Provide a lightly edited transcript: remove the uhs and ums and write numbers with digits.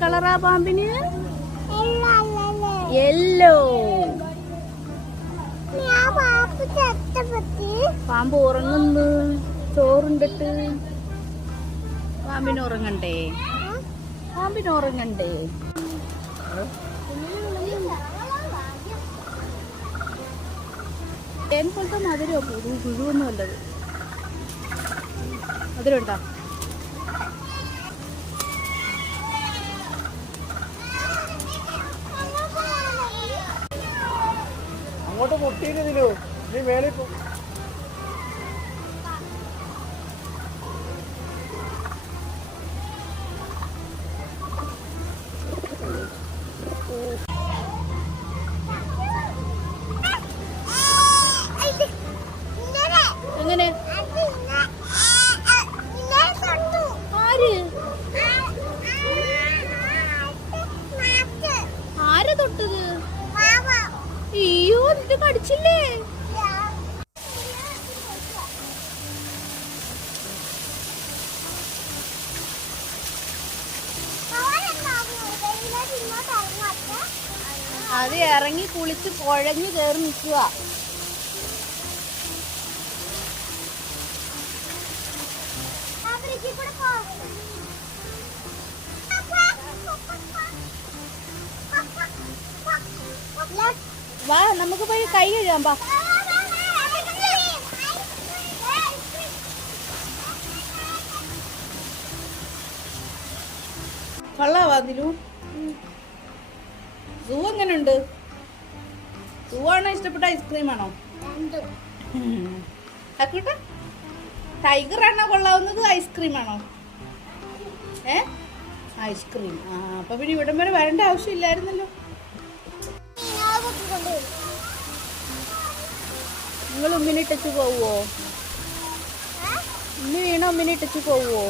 കളറാ പാമ്പിന്? യെല്ലോ. പാമ്പ് ഉറങ്ങുന്നു. ചോറുണ്ടിട്ട്. പാമ്പിന് ഉറങ്ങണ്ടേ? പാമ്പിന് ഉറങ്ങണ്ടേ? തേൻ പോലത്തെ മധുരോ? പുഴുവൊന്നും അല്ലത്. മധുരം ഉണ്ടോ? അങ്ങോട്ട് മുട്ടിയില്ലോ നീ മേലെ എങ്ങനെ? ആര്? ആരാ തൊട്ടത്? അയ്യോ, നിന്റെ കടിച്ചില്ലേ? അത് ഇറങ്ങി കുളിച്ച് കുഴഞ്ഞു കയറി നിൽക്കുക. വാ, നമുക്ക് പോയി കൈ കഴുകാം. വാ. കൊള്ളാവാ ദിലു? സൂ എങ്ങനെയുണ്ട്? സൂ ആണോ ഇഷ്ടപ്പെട്ട ഐസ്ക്രീം ആണോ? ആക്കട്ടെ. ടൈഗർ ആണോ കൊള്ളാവുന്നത്? ഐസ്ക്രീം ആണോ? ഐസ്ക്രീം. അപ്പൊ പിന്നെ ഇവിടം വരെ വരേണ്ട ആവശ്യമില്ലായിരുന്നല്ലോ. നിങ്ങൾ ഉമ്മിനിട്ടു പോവോ? ഉമ്മി വീണ ഉമ്മിനിട്ടു പോവോ?